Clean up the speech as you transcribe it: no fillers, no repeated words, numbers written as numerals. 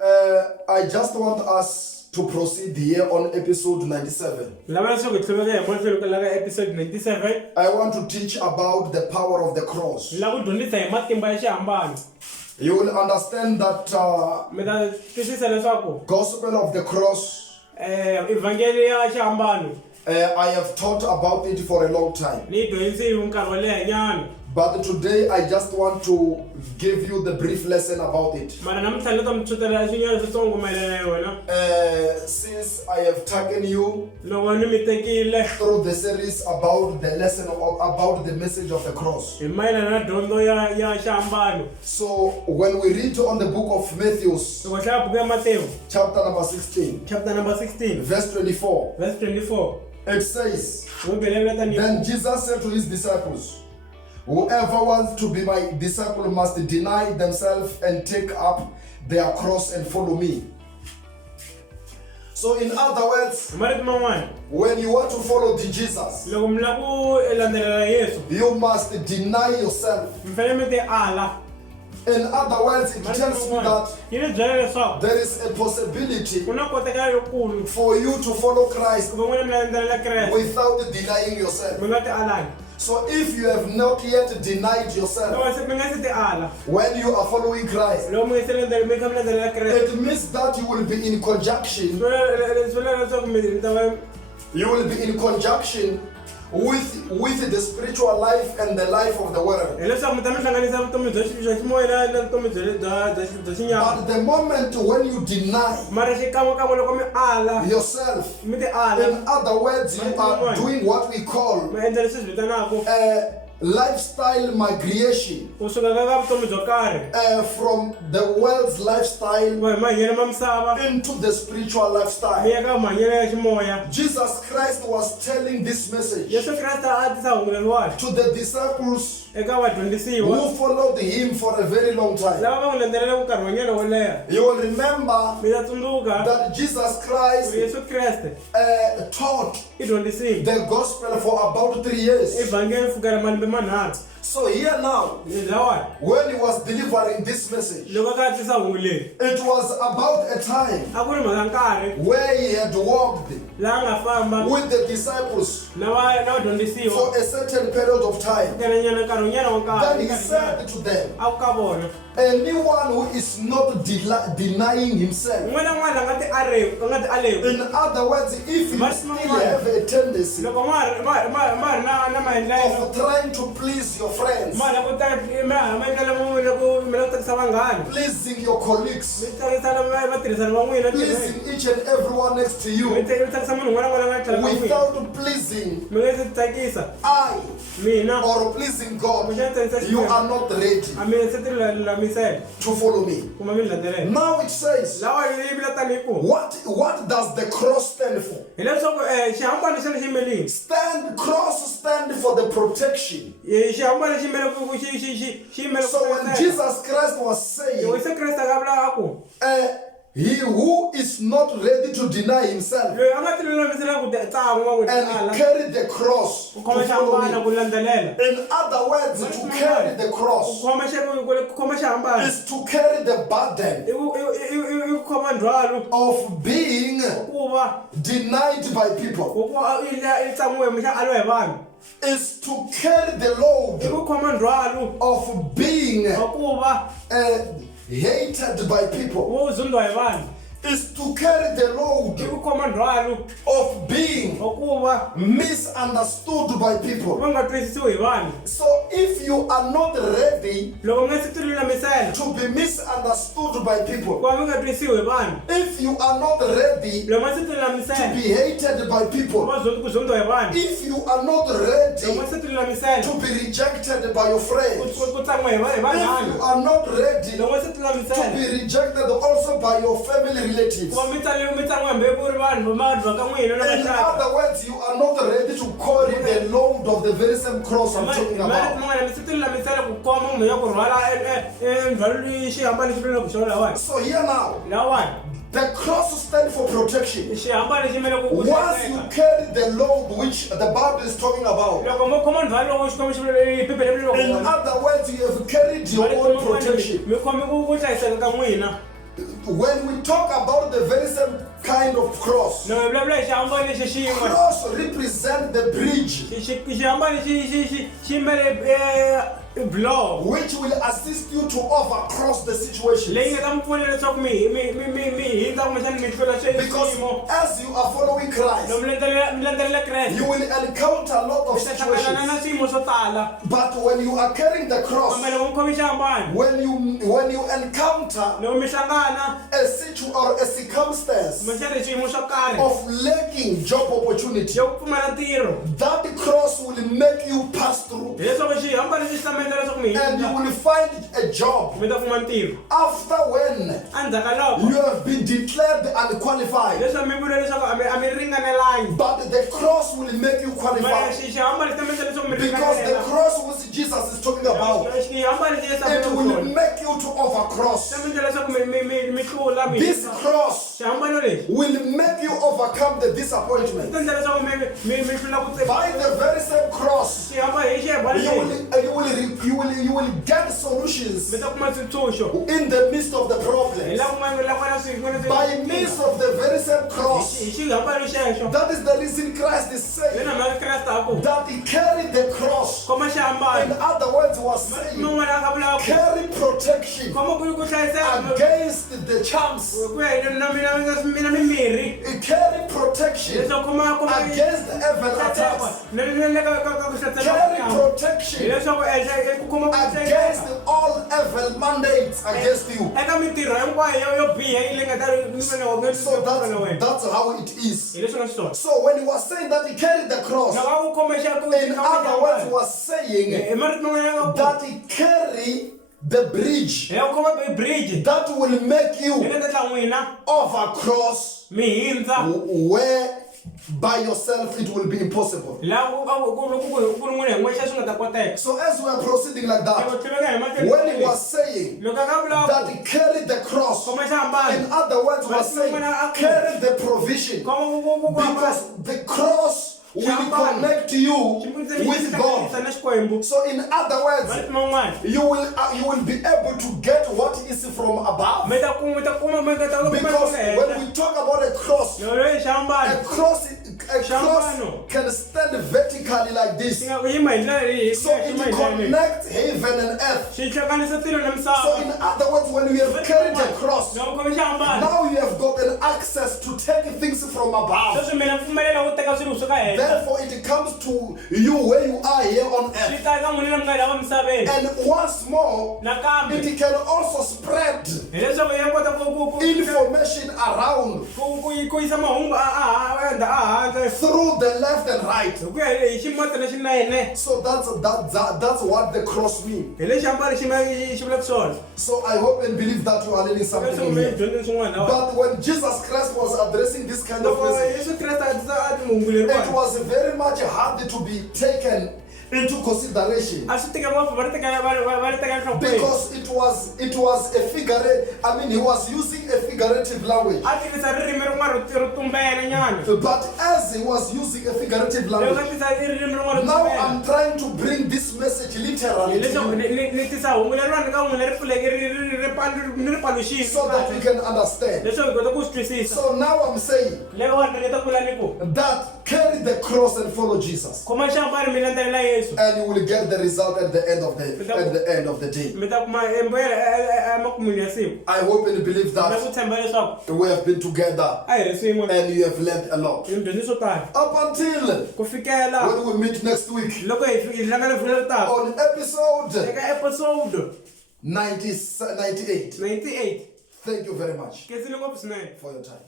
I just want us to proceed here on episode 97. Episode 97. I want to teach about the power of the cross. You will understand that gospel of the cross, I have taught about it for a long time. But today I just want to give you the brief lesson about it. Since I have taken you through the series about the lesson about the message of the cross. So when we read on the book of Matthew, chapter number 16, verse 24, it says, then Jesus said to his disciples, whoever wants to be my disciple must deny themselves and take up their cross and follow me. So in other words, when you want to follow Jesus, you must deny yourself. In other words, it tells me that there is a possibility for you to follow Christ without denying yourself. So if you have not yet denied yourself, when you are following Christ, it means that you will be in conjunction. You will be in conjunction with the spiritual life and the life of the world. But the moment when you deny yourself, in other words, you are doing what we call lifestyle migration from the world's lifestyle into the spiritual lifestyle. Jesus Christ was telling this message to the disciples who followed him for a very long time. You will remember that Jesus Christ taught the gospel for about 3 years. So here now, when he was delivering this message, it was about a time where he had walked with the disciples for a certain period of time. Then he said to them, anyone who is not denying himself, in other words, if you still have a tendency of trying to please your friends, pleasing your colleagues, pleasing each and everyone next to you, without pleasing I or pleasing God, you are not ready to follow me. Now it says, what does the cross stand for? Cross stand for the protection. So when Jesus Christ was saying, he who is not ready to deny himself and carry the cross to follow me. In other words, to carry the cross is to carry the burden of being denied by people. Is to carry the load of being hated by people. Is to carry the load of being misunderstood by people. So if you are not ready to be misunderstood by people, if you are not ready to be hated by people, if you are not ready to be rejected by your friends, if you are not ready to be rejected also by your family relatives, in other words, you are not ready to carry the load of the very same cross I'm talking about. So here now, the cross stands for protection. Once you carry the load which the Bible is talking about, in other words, you have carried your own protection. when we talk about the very same kind of cross, cross represent the bridge which will assist you to overcross the situation. Because as you are following Christ, you will encounter a lot of situations. But when you are carrying the cross, when you encounter a situation or a circumstance of lacking job opportunity, that cross will make you pass through. And you will find a job after when you have been declared unqualified. But the cross will make you qualified. Because the cross which Jesus is talking about, it will make you to overcross. This cross will make you overcome the disappointment. By the very same cross, you will get solutions in the midst of the problem. By means of the very same cross. That is the reason Christ is saying that he carried the cross. In other words, he was saying, carry protection against the charms. Carry protection against the evil attacks. Carry protection against all evil mandates against you. So that's how it is. So when he was saying that he carried the cross, in other words, he was saying that he carried the bridge that will make you overcross where by yourself it will be impossible. So as we are proceeding like that, when he was saying that he carried the cross, in other words, he was saying carry the provision, because the cross will connect you with God. So in other words, you will be able to get what is from above. Because when we talk about a cross can stand vertically like this. So it connects heaven and earth. So in other words, when we have carried the cross, now you have gotten access to take things from above. Therefore, it comes to you where you are here on earth. And once more, it can also spread information around through the left and right. So that's what the cross means. So I hope and believe that you are learning something here. But when Jesus Christ was addressing this kind of message, it was very much hard to be taken into consideration, because it was a figurative. I mean, he was using a figurative language. But as he was using a figurative language, now I'm trying to bring this message literally to you, so that we can understand. So now I'm saying that carry the cross and follow Jesus, and you will get the result at the end of the day. I hope and believe that we have been together and you have learned a lot. Up until when we meet next week on episode 98. Thank you very much for your time.